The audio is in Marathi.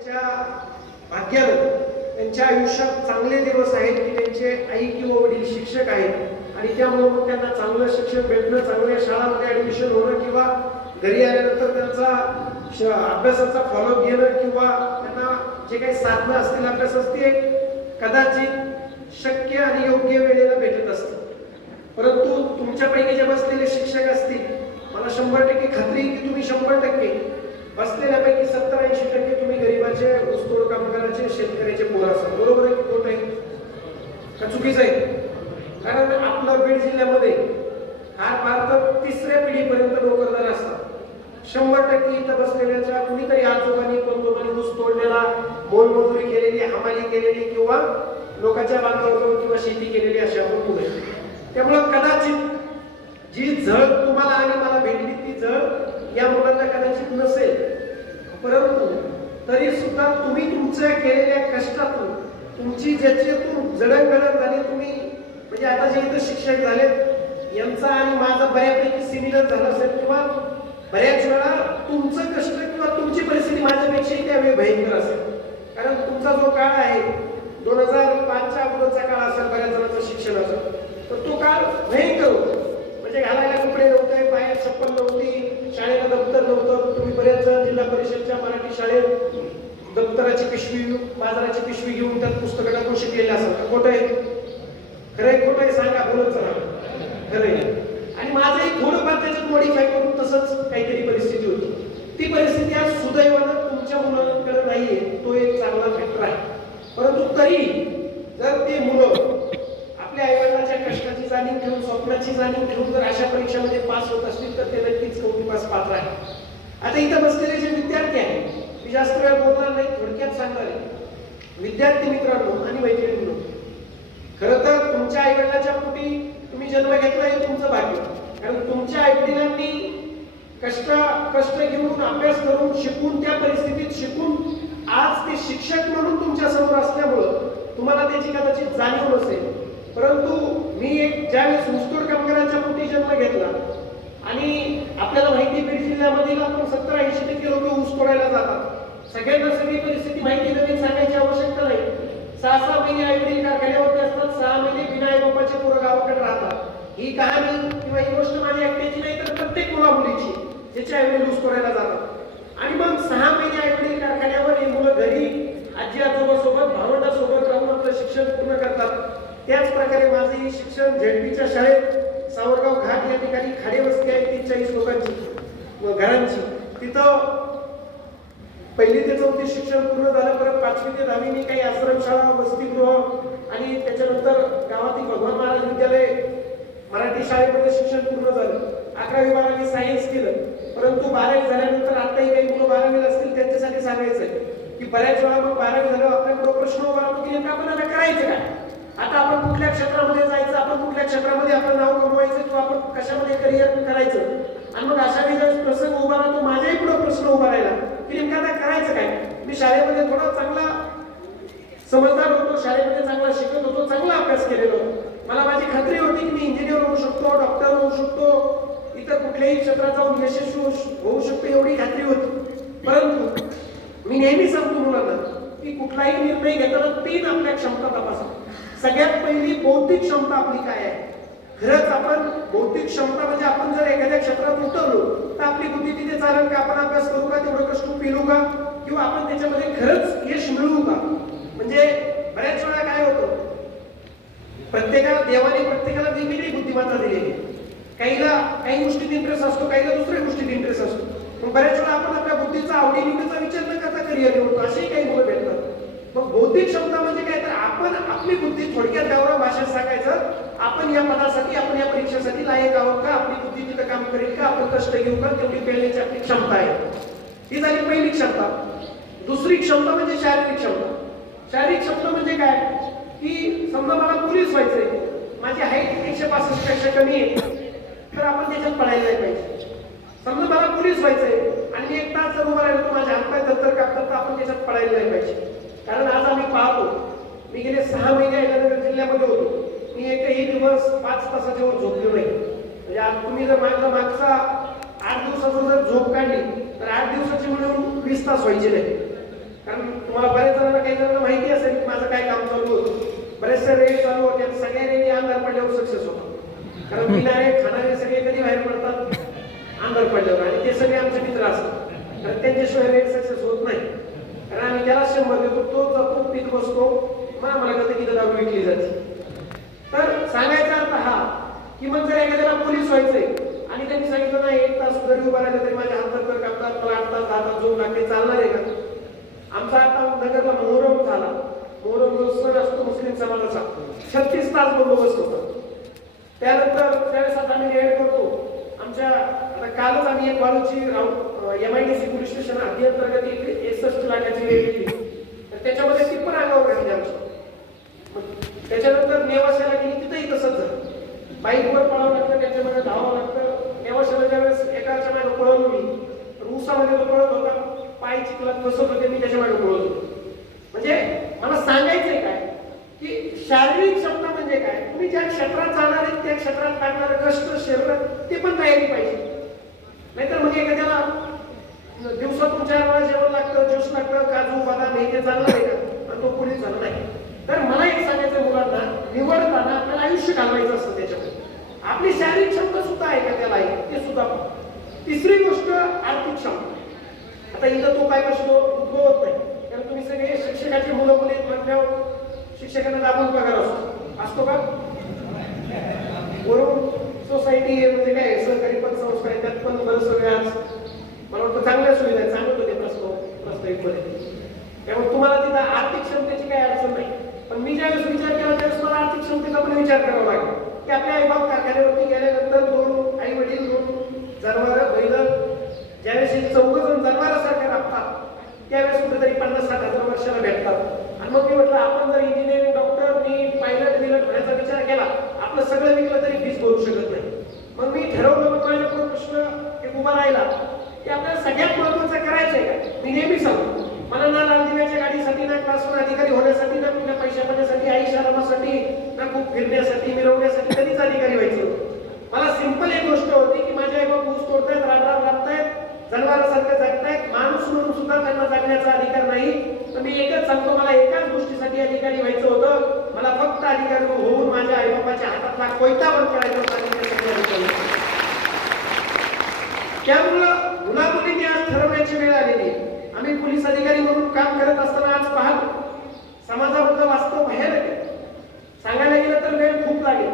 त्यांच्या भाग्यानं त्यांच्या आयुष्यात चांगले दिवस आहेत की त्यांचे आई किंवा वडील शिक्षक आहेत आणि त्यामुळे मग त्यांना चांगलं शिक्षण भेटणं चांगल्या शाळामध्ये ऍडमिशन होणं किंवा घरी आल्यानंतर त्यांचा श- अभ्यासाचा फॉलोअप घेणं किंवा त्यांना जे काही साधनं असतील अभ्यास असतील कदाचित शक्य आणि योग्य वेळेला भेटत असतं परंतु तुमच्यापैकी जे बसलेले शिक्षक असतील मला शंभर टक्के खात्री की तुम्ही शंभर टक्के बसलेल्यापैकी सत्तर ऐंशी टक्के तुम्ही गरिबाचे ऊसतोड कामगाराचे शेतकऱ्याचे पोर असाल बरोबर आहे की खोट आहे का चुकीचं आहे कारण आपलं बीड जिल्ह्यामध्ये फार फार तर तिसऱ्या पिढीपर्यंत नोकरदार असतात शंभर टक्के इथं तरी आजोबांनी पंजोबांनी ऊस तोडलेला मोलमजुरी केलेली हमाली केलेली किंवा लोकांच्या बांधावर जाऊन किंवा शेती केलेली अशा आपण त्यामुळं कदाचित जी झळ तुम्हाला आणि मला भेटली ती झळ या मुलांना कदाचित नसेल. परंतु तरी सुद्धा तुम्ही तुमच्या केलेल्या कष्टातून तुमची ज्याच्यातून जडणघडण झाली तुम्ही म्हणजे आता जे इथं शिक्षक झालेत यांचा आणि माझा बऱ्यापैकी सिमिलर झाला असेल किंवा बऱ्याच वेळा तुमचं कष्ट किंवा तुमची परिस्थिती माझ्यापेक्षाही त्यावेळी भयंकर असेल. कारण तुमचा जो काळ आहे दोन हजार पाचच्या अगोदरचा काळ असेल बऱ्याच जणांचं शिक्षणाचा तर तो काळ भयंकर होता. म्हणजे घालायला कपडे नव्हते पायात चप्पल नव्हती शाळेला दप्तर नव्हतं. तुम्ही बऱ्याच जण जिल्हा परिषदच्या मराठी शाळेत दप्तराची पिशवी बाजाराची पिशवी घेऊन त्यात पुस्तकं टाकून शिकलेले असाल. का खोटं आहे. खरं आहे खोटं आहे सांगा बोलत चला. खरं आहे. आणि माझंही थोडंफार त्याच्यात मॉडीफाय करून तसंच काहीतरी परिस्थिती होती. ती परिस्थिती नाहीये तो एक चांगला फॅक्टर आहे. परंतु तरी जर ते मुलं आपल्या आईवडिलांच्या कष्टाची जाणीव ठेवून स्वप्नाची जाणीव ठेवून जर अशा परीक्षामध्ये पास होत असतील तर ते नक्कीच कौटी पास पात्र आहे. आता इथं बसलेले जे विद्यार्थी आहेत मी जास्त वेळ बोलणार नाही थोडक्यात सांगणार आहे. विद्यार्थी मित्रांनो आणि मैत्रिणींनो खरं तर तुमच्या आईवडिलाच्या पोटी तुम्ही जन्म घेतला हे तुमचं भाग्य. कारण तुमच्या आईवडिलांनी कष्ट कष्ट घेऊन अभ्यास करून शिकून त्या परिस्थितीत शिकून आज ते शिक्षक म्हणून तुमच्यासमोर असल्यामुळं तुम्हाला त्याची कदाचित जाणीव नसेल. परंतु मी एक ज्यावेळेस ऊसतोड कामगारांच्या पोटी जन्म घेतला आणि आपल्याला माहिती बीड जिल्ह्यामधील आपण सत्तर ऐंशी टक्के लोक ऊस तोडायला जातात. सगळ्यांना सगळी परिस्थिती माहिती नवीन सांगायची आवश्यकता नाही. सहा सहा महिने आईवडील कारखान्यावरती असतात सहा महिने बिना आई बापाचे पोरं गावाकडे राहतात. ही कहाणी किंवा ही गोष्ट माझ्या एकट्याची नाही तर प्रत्येक मुला मुलीची आई आईवडील ऊस तोडायला जातात. आणि मग सहा महिने आईवडील कारखान्यावर ही मुलं घरी आजी आजोबासोबत भावंडासोबत राहून आपलं शिक्षण पूर्ण करतात. त्याच प्रकारे माझे शिक्षण झेडपीच्या शाळेत सावरगाव घाट या ठिकाणी खाडे वस्ती आहे तीन चाळीस लोकांची व घरांची. तिथं पहिली ते चौथी शिक्षण पूर्ण झालं परत पाचवी ते दहावी मी काही आश्रमशाळा वसतिगृह आणि त्याच्यानंतर गावातील भगवान महाराज विद्यालय मराठी शाळेमध्ये शिक्षण पूर्ण झालं. अकरावी बारावी सायन्स केलं. परंतु बारावी झाल्या काही असतील त्यांच्यासाठी सांगायचं की बऱ्याच वेळा मग बारावी झाल्यावर आपल्याकडे प्रश्न उभा राहतो की नेमकं आपण आता करायचं काय आता आपण कुठल्या क्षेत्रामध्ये जायचं आपण कुठल्या क्षेत्रामध्ये आपलं नाव कमवायचं किंवा आपण कशामध्ये करिअर करायचं? आणि मग अशा वेळी प्रसंग उभा राहतो माझ्याही पुढे प्रश्न उभा राहिला की नेमकं आता करायचं काय? मी शाळेमध्ये थोडा चांगला समजदार होतो शाळेमध्ये चांगला शिकत होतो चांगला अभ्यास केलेलो. मला माझी खात्री होती की मी इंजिनियर होऊ शकतो डॉक्टर होऊ शकतो इतर कुठल्याही क्षेत्रात जाऊन यशस्वी होऊ शकतो एवढी खात्री होती. परंतु मी नेहमी सांगतो मुलांना की कुठलाही निर्णय घेताना तीन आपल्या क्षमता तपासा. सगळ्यात पहिली बौद्धिक क्षमता आपली काय आहे? खरंच आपण बौद्धिक क्षमता म्हणजे आपण जर एखाद्या क्षेत्रात उतरलो तर आपली बुद्धी तिथे चालेल का? आपण अभ्यास करू का? तेवढं कष्ट पिलू का? किंवा आपण त्याच्यामध्ये खरंच यश मिळवू का? म्हणजे बऱ्याच वेळा काय होतं? प्रत्येकाला देवाने प्रत्येकाला वेगवेगळी बुद्धिमत्ता दिलेली काहीला काही गोष्टीत इंटरेस्ट असतो काहीला दुसऱ्या गोष्टीत इंटरेस्ट असतो. मग बऱ्याच वेळा आपण आपल्या बुद्धीचा आवडीनिवडीचा विचार न करता करिअर निवडतो असेही काही मुलं भेटतात मग बौद्धिक क्षमता म्हणजे काय? तर आपण आपली बुद्धी थोडक्यात त्यावर भाषेत सांगायचं आपण या पदासाठी आपण या परीक्षेसाठी लायक आहोत का? आपली बुद्धी तिथं काम करेल का? आपण कष्ट घेऊ का? तेवढी पेरण्याची आपली क्षमता आहे. ही झाली पहिली क्षमता. दुसरी क्षमता म्हणजे शारीरिक क्षमता. शारीरिक क्षमता म्हणजे काय? की समजा मला पोलीस व्हायचंय माझी हाईट एकशे पासष्टपेक्षा कमी आहे तर आपण त्याच्यात पडायला पाहिजे. पोलीस व्हायचंय. आणि मी एक तास जर उभा राहिलो तर माझे हातपाय दत्तर कापतात तर आपण? त्याच्यात पडायला नाही पाहिजे. कारण आज आम्ही पाहतो मी गेले सहा महिने अहिल्यानगर जिल्ह्यामध्ये होतो. मी एकही दिवस पाच तासाच्या वर झोपलो नाही. म्हणजे आज तुम्ही जर माझा मागचा आठ दिवसाचा जर झोप काढली तर आठ दिवसाची म्हणून वीस तास व्हायचे नाही. कारण तुम्हाला बऱ्याच जणांना काही जणांना माहिती असेल की माझं काय काम चालू होतं. बरेचसे रेड चालू होते आणि सगळ्या रेडी अंधार पडल्यावर सक्सेस होतात कारण पिणारे खाणारे सगळे कधी बाहेर पडतात? मित्र असतात कारण त्यांच्याशिवाय रेड सक्सेस होत नाही. कारण आम्ही त्याला शंभर देतो तो जातो पीक बसतो. मग आम्हाला कळतं की दारू विकली जाते. तर सांगायचा अर्थ हा की मग जर एखाद्याला पोलीस व्हायचंय आणि त्यांनी सांगितलं ना एक तास जरी उभा राहिला तरी माझ्या हातात तर कापतात मला आठ तास दहा तास झोप लागते चालणार आहे का? आमचा आता नगरला मोहरम झाला. मोहरम जो सण असतो मुस्लिम समाजाचा छत्तीस तास बंदोबस्त होता. त्यानंतर त्यावेळेस आता आम्ही ऍड करतो आमच्या आता कालच एक वाळूची M I D C police station हद्दी अंतर्गत एक एकसष्ट लाखाची रेड केली तर त्याच्यामध्ये ती पण अंगावर घातली आमच्या त्याच्यानंतर नेवाशाला गेली तिथंही तसंच झालं. बाईकवर पळावं लागतं त्याच्यामध्ये धावावं लागतं नेवाशाला ज्यावेळेस एकाच्या मागे पळवलो मी तर उसामध्ये तो पळत होता. पाय चिखलात बसत होते मी त्याच्यामागे पळवत म्हणजे मला सांगायचंय काय? की शारीरिक क्षमता म्हणजे काय? तुम्ही ज्या क्षेत्रात जाणार आहेत त्या क्षेत्रात टाकणारं कष्ट शरीर ते पण तयारी पाहिजे. नाहीतर मग एखाद्याला दिवसातून चार वेळा जेवण लागतं ज्यूस लागतं काजू बदाम हे ते चांगलं आहे का पण तो पुढे झाला नाही. तर मला एक सांगायचं मुलांना निवडताना आपल्याला आयुष्य घालवायचं असतं त्याच्यामध्ये. आपली शारीरिक क्षमता सुद्धा आहे का त्याला आहे ते सुद्धा तिसरी गोष्ट आर्थिक क्षमता. आता इथं तो काय प्रश्न उद्भवत नाही. कारण तुम्ही सगळे शिक्षकाची मुलं मुली आहेत म्हटल्यावर शिक्षकांना दाबून पगार असतो. असतो का? बरोबर सोसायटी म्हणजे काय सहकारी पतसंस्था आहे त्यात पण बरंच व्याज मला वाटतं चांगल्या सुविधा आहेत सांगत होते प्रस्ताव प्रस्तावितमध्ये त्यामुळे तुम्हाला तिथं आर्थिक क्षमतेची काही अडचण नाही पण मी ज्यावेळेस विचार केला त्यावेळेस मला आर्थिक क्षमतेचा पण विचार करावा लागला की आपल्या आईबाप कारखान्यावरती गेल्यानंतर दोन आई वडील दोन जनावर बैल ज्यावेळेस हे चौघ जण जनावरासारखे राबतात त्यावेळेस कुठेतरी पन्नास साठ हजार वर्षाला भेटतात आणि मग मी म्हटलं आपण जर इंजिनिअरिंग डॉक्टर मी पायलट बिलट होण्याचा विचार केला आपलं सगळं विकलं तरी फीस भरू शकत नाही मग मी ठरवलं मग माझ्या पुढे प्रश्न एक उभा राहिला. की आपल्याला सगळ्यात महत्वाचं करायचं आहे का? मी नेहमी सांगतो मला ना लालदिव्याच्या गाडीसाठी ना क्लासवर अधिकारी होण्यासाठी ना कुठल्या पैशा पाण्यासाठी आई शरामासाठी ना खूप फिरण्यासाठी मिरवण्यासाठी कधीच अधिकारी व्हायचं होतं. मला सिंपल एक गोष्ट होती की माझे आई ऊस तोडतायत राबराब राबतायत जनावरांसारखं जगतायत माणूस म्हणून सुद्धा त्यांना जगण्याचा अधिकार नाही. तर मी एकच सांगतो मला एकाच गोष्टीसाठी अधिकारी व्हायचं होतं. मला फक्त अधिकारी होऊन माझ्या आईबापाच्या हातातला कोयता बंद करायचा होता. त्यामुळं मुलामुलींनी आज ठरवण्याची वेळ आलेली आम्ही पोलीस अधिकारी म्हणून काम करत असताना आज पाहतो. समाजाबद्दल वास्तव बाहेर सांगायला गेलं तर वेळ खूप लागेल.